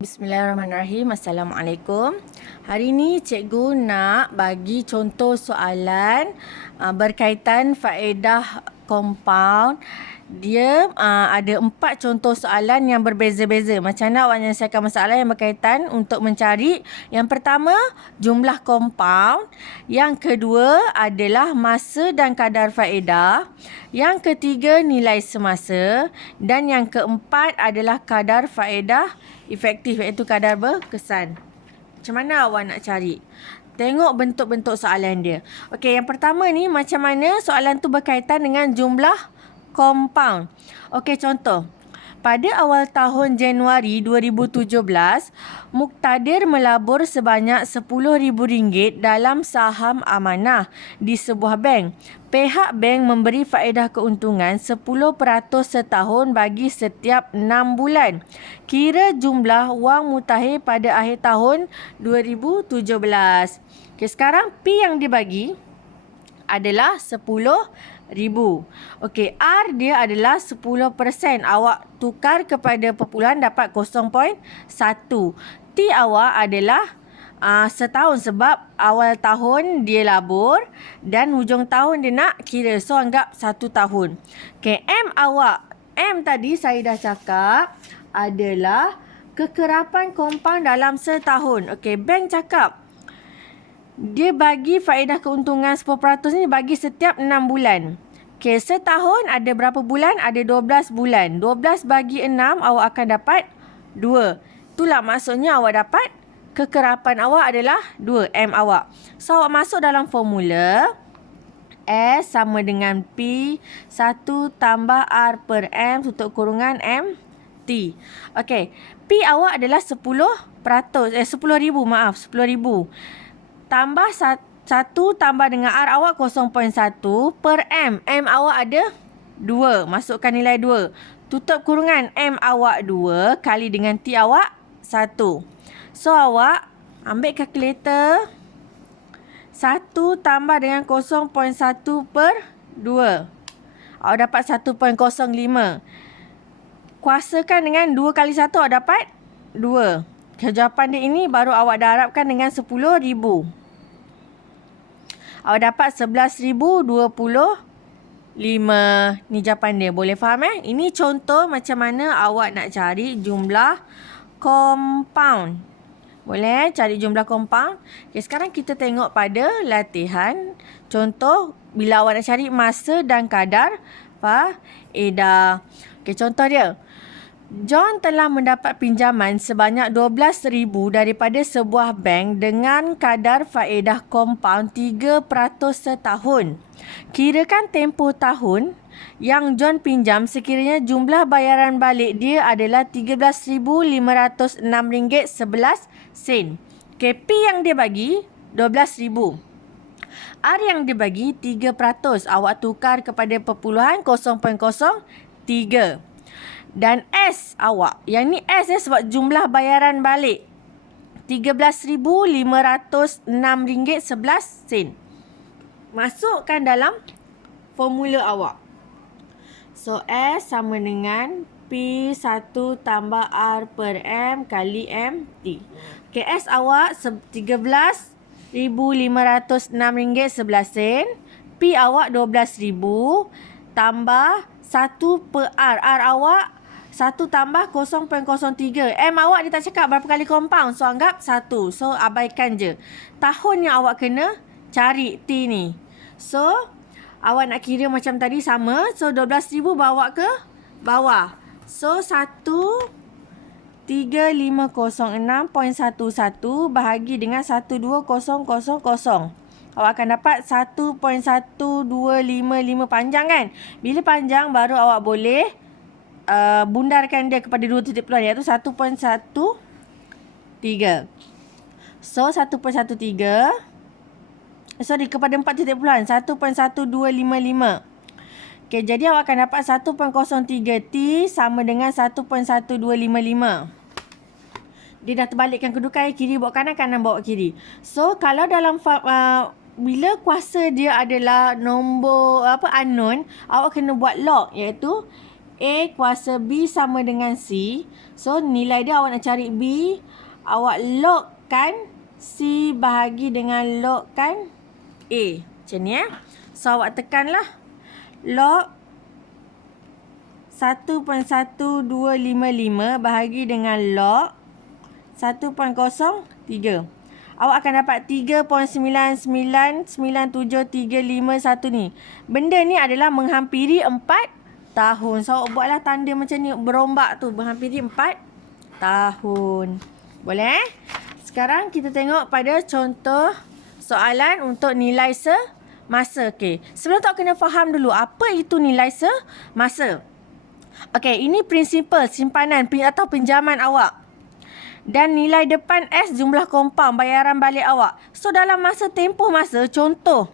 Bismillahirrahmanirrahim. Assalamualaikum. Hari ini cikgu nak bagi contoh soalan berkaitan faedah compound. Dia ada 4 contoh soalan yang berbeza-beza. Macam mana awak menyelesaikan masalah yang berkaitan untuk mencari yang pertama jumlah compound, yang kedua adalah masa dan kadar faedah, yang ketiga nilai semasa, dan yang keempat adalah kadar faedah efektif, iaitu kadar berkesan. Macam mana awak nak cari? Tengok bentuk-bentuk soalan dia. Okey, yang pertama ni macam mana soalan tu berkaitan dengan jumlah compound. Okey, contoh. Pada awal tahun Januari 2017, Muqtadir melabur sebanyak RM10,000 dalam saham amanah di sebuah bank. Pihak bank memberi faedah keuntungan 10% setahun bagi setiap 6 bulan. Kira jumlah wang mutakhir pada akhir tahun 2017. Okey, sekarang P yang dibagi adalah 10,000. Okey, R dia adalah 10%. Awak tukar kepada perpuluhan dapat 0.1. T awak adalah setahun sebab awal tahun dia labur dan hujung tahun dia nak kira. So, anggap 1 tahun. Okey, M tadi saya dah cakap adalah kekerapan compound dalam setahun. Okey, bank cakap dia bagi faedah keuntungan 10% ni bagi setiap 6 bulan. Okey, setahun ada berapa bulan? Ada 12 bulan. 12 bagi 6, awak akan dapat 2. Itulah maksudnya awak dapat kekerapan awak adalah 2, M awak. So, awak masuk dalam formula. S sama dengan P 1 tambah R per M tutup kurungan M T. Okey, P awak adalah 10,000, maaf, 10,000. Tambah 1 tambah dengan R awak 0.1 per M. M awak ada 2. Masukkan nilai 2. Tutup kurungan M awak 2 kali dengan T awak 1. So, awak ambil kalkulator. 1 tambah dengan 0.1 per 2. Awak dapat 1.05. Kuasakan dengan 2 kali 1, awak dapat 2. Jawapan dia ini baru awak darabkan dengan 10,000. Awak dapat 11,025. Ni jawapan dia. Boleh faham Ini contoh macam mana awak nak cari jumlah compound. Boleh cari jumlah compound. Okay, sekarang kita tengok pada latihan. Contoh bila awak nak cari masa dan kadar faedah. Okay, contoh dia. John telah mendapat pinjaman sebanyak 12,000 daripada sebuah bank dengan kadar faedah compound 3% setahun. Kirakan tempoh tahun yang John pinjam sekiranya jumlah bayaran balik dia adalah RM13,506.11. Okay, P yang dia bagi 12,000. R yang dia bagi 3%. Awak tukar kepada perpuluhan 0.03. Dan S awak, yang ni S sebab jumlah bayaran balik RM13,506.11. Masukkan dalam formula awak. So, S sama dengan P1 tambah R per M kali MT. Okay, S awak RM13,506.11. P awak 12,000 tambah 1 per R. R awak 1 tambah 0.03. M awak dia tak cakap berapa kali compound. So, anggap 1. So, abaikan je. Tahun yang awak kena cari T ni. So, awak nak kira macam tadi sama. So, 12,000 bawa ke bawah. So, 1,3506.11 bahagi dengan 12000. Awak akan dapat 1.1255. Panjang kan? Bila panjang baru awak boleh bundarkan dia kepada 2 titik peluang, iaitu 1.13. So, 1.13. Sorry, kepada 4 titik peluang. 1.1255. Okay, jadi awak akan dapat 1.03 T sama dengan 1.1255. Dia dah terbalikkan kedudukan, kiri bawa kanan, kanan bawa kiri. So, kalau dalam bila kuasa dia adalah nombor unknown, awak kena buat log, iaitu A kuasa B sama dengan C. So, nilai dia awak nak cari B. Awak logkan C bahagi dengan logkan A. Macam ni So, awak tekanlah. Log 1.1255 bahagi dengan log 1.03. Awak akan dapat 3.999735 ni. Benda ni adalah menghampiri 4 tahun. So, awak buatlah tanda macam ni. Berombak tu. Menghampiri 4 tahun. Boleh? Sekarang kita tengok pada contoh soalan untuk nilai semasa. Okey. Sebelum tu awak kena faham dulu. Apa itu nilai semasa? Okey. Ini prinsipal simpanan atau pinjaman awak. Dan nilai depan S jumlah kompaun bayaran balik awak. So, dalam tempoh masa, contoh.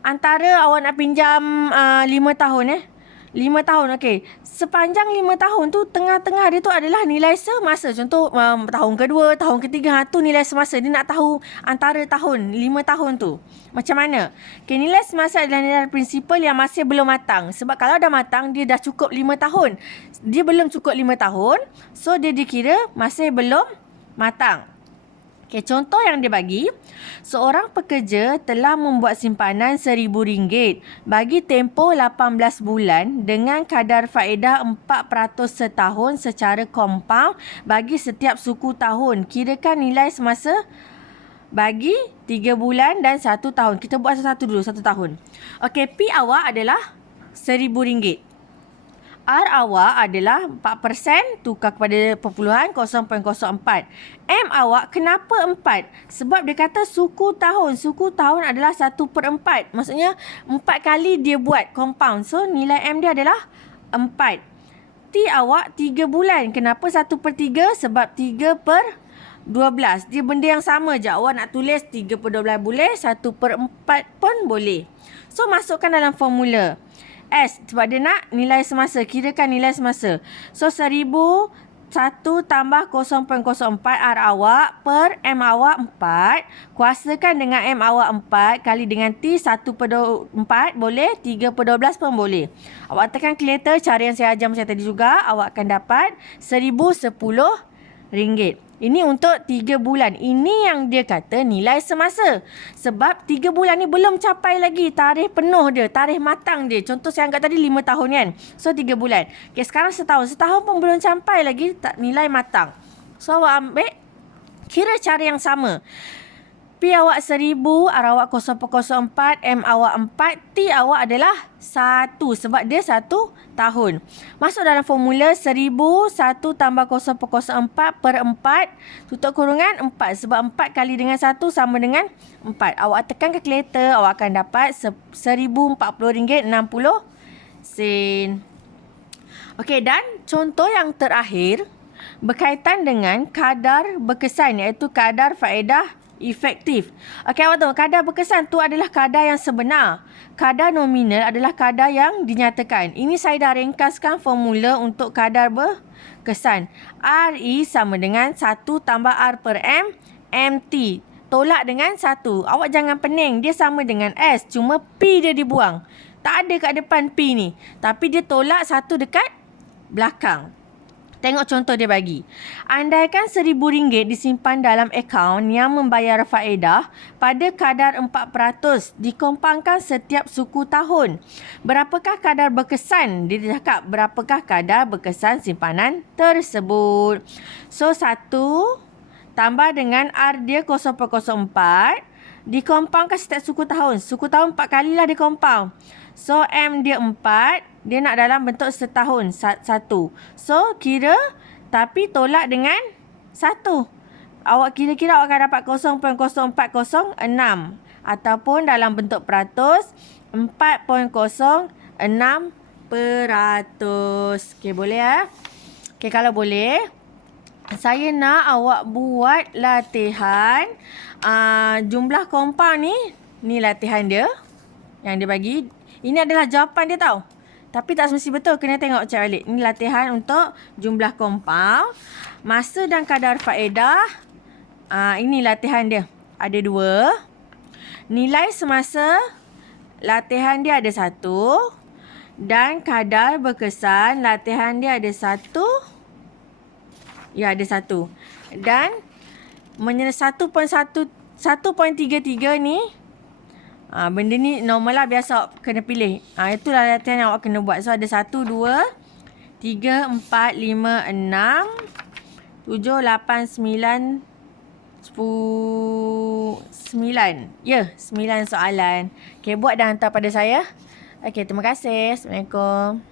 Antara awak nak pinjam 5 tahun 5 tahun, okey. Sepanjang 5 tahun tu, tengah-tengah dia tu adalah nilai semasa. Contoh, tahun kedua, tahun ketiga, tu nilai semasa. Dia nak tahu antara tahun, 5 tahun tu. Macam mana? Okay, nilai semasa adalah nilai prinsipal yang masih belum matang. Sebab kalau dah matang, dia dah cukup 5 tahun. Dia belum cukup 5 tahun, so dia dikira masih belum matang. Okay, contoh yang dia bagi, seorang pekerja telah membuat simpanan RM1,000 bagi tempoh 18 bulan dengan kadar faedah 4% setahun secara kompaun bagi setiap suku tahun. Kirakan nilai semasa bagi 3 bulan dan 1 tahun. Kita buat satu-satu dulu, 1 tahun. Okey, P awak adalah RM1,000. R awak adalah 4% tukar kepada perpuluhan 0.04. M awak kenapa 4? Sebab dia kata suku tahun. Suku tahun adalah 1/4. Maksudnya 4 kali dia buat compound. So nilai M dia adalah 4. T awak 3 bulan. Kenapa 1/3? Sebab 3/12. Dia benda yang sama je. Awak nak tulis 3/12 boleh, 1/4 pun boleh. So masukkan dalam formula. S sebab dia nak nilai semasa. Kirakan nilai semasa. So 1,000 1 tambah 0.04 R awak per M awak 4. Kuasakan dengan M awak 4 kali dengan T 1/4 boleh. 3/12 pun boleh. Awak tekan calculator. Cara yang saya ajar macam tadi juga. Awak akan dapat RM1,010. Ini untuk 3 bulan. Ini yang dia kata nilai semasa. Sebab 3 bulan ni belum capai lagi tarikh penuh dia. Tarikh matang dia. Contoh saya anggap tadi 5 tahun kan. So 3 bulan. Okay, sekarang setahun. Setahun pun belum capai lagi nilai matang. So awak ambil. Kira cara yang sama. P awak 1,000, R awak 0.04, M awak 4, T awak adalah 1 sebab dia 1 tahun. Masuk dalam formula 1,000, 1 tambah 0.04 per 4, tutup kurungan 4 sebab 4 kali dengan 1 sama dengan 4. Awak tekan kalkulator, awak akan dapat RM1,040.60. Okey, dan contoh yang terakhir berkaitan dengan kadar berkesan iaitu kadar faedah efektif. Okey, awak tahu kadar berkesan tu adalah kadar yang sebenar. Kadar nominal adalah kadar yang dinyatakan. Ini saya dah ringkaskan formula untuk kadar berkesan. RE sama dengan 1 tambah R per M, MT. Tolak dengan 1. Awak jangan pening. Dia sama dengan S. Cuma P dia dibuang. Tak ada kat depan P ni. Tapi dia tolak 1 dekat belakang. Tengok contoh dia bagi. Andaikan RM1,000 disimpan dalam akaun yang membayar faedah pada kadar 4% dikompaunkan setiap suku tahun. Berapakah kadar berkesan? Dia cakap berapakah kadar berkesan simpanan tersebut. So 1 tambah dengan R dia 0.04 dikompaunkan setiap suku tahun. Suku tahun 4 kalilah dikompaun. So M dia 4. Dia nak dalam bentuk setahun. 1. So kira tapi tolak dengan 1. Awak kira-kira awak akan dapat 0.0406. Ataupun dalam bentuk peratus 4.06%. Okey, boleh Okey, kalau boleh. Saya nak awak buat latihan jumlah kompaun ni. Ni latihan dia yang dia bagi. Ini adalah jawapan dia tau. Tapi tak semesti betul. Kena tengok cek balik. Ini latihan untuk jumlah kompaun. Masa dan kadar faedah. Ini latihan dia. Ada 2. Nilai semasa. Latihan dia ada 1. Dan kadar berkesan latihan dia ada 1. Ya, ada 1. Dan 1.33 ni, benda ni normal lah, biasa awak kena pilih. Itulah latihan yang awak kena buat. So ada 1, 2, 3, 4, 5, 6, 7, 8, 9, 9. Ya, 9 soalan. Okay, buat dan hantar pada saya. Okay, terima kasih. Assalamualaikum.